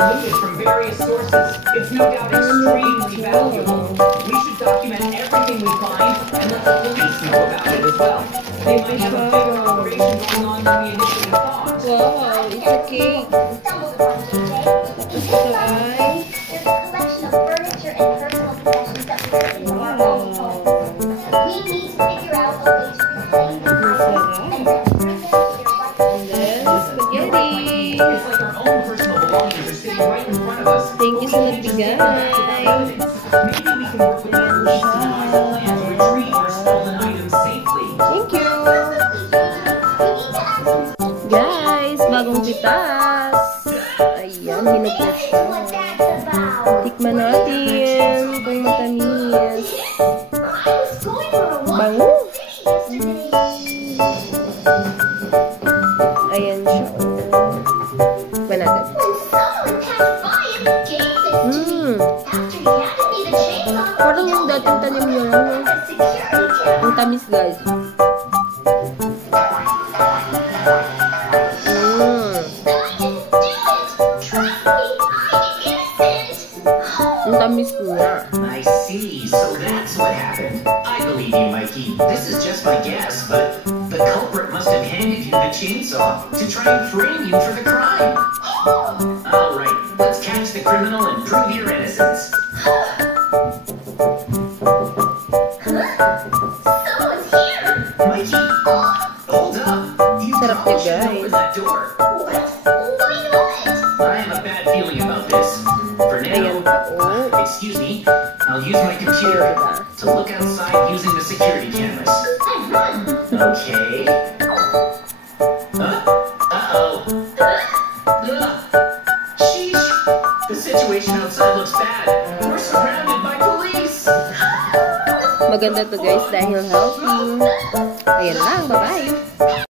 looted from various sources. It's no doubt extremely valuable. We should document everything we find and let the police know about it as well. They might have a bigger operation going on than we initially thought. Wow, it's a cake. Ito ay... There's a collection of furniture and personal possessions that we really want to hold. We need to figure out a way to reclaim the items and then bring them to their rightful And then, spaghetti. It's like our own personal belongings are sitting right in front of us. Thank you sa nagbigay. Maybe we can work with the police to devise a plan to retrieve our stolen items safely. Thank you. Guys, bagong pitas. Ayan, hinag na siya. Tikman natin kung matamis. Bango. Ayan siya. Tikman natin. Parang yung dating tanim nyo lang. Ang tamis, guys. Ang tamis niya. I see. So that's what happened. I believe you, Mikey. This is just my guess, but the culprit must have handed you the chainsaw to try and frame you for the crime. All right, let's catch the criminal and prove your innocence. Someone's here! Mikey, hold up. You Sarap probably niya, should open guys. that door. What? Why not? I have a bad feeling about this. For Ayan now, po. excuse me, I'll use my computer to look outside using the security cameras. I'd run! Okay. Uh-oh. Sheesh. The situation outside looks bad. We're surrounded by police. Maganda to, guys, dahil healthy. Ayan lang, bye-bye.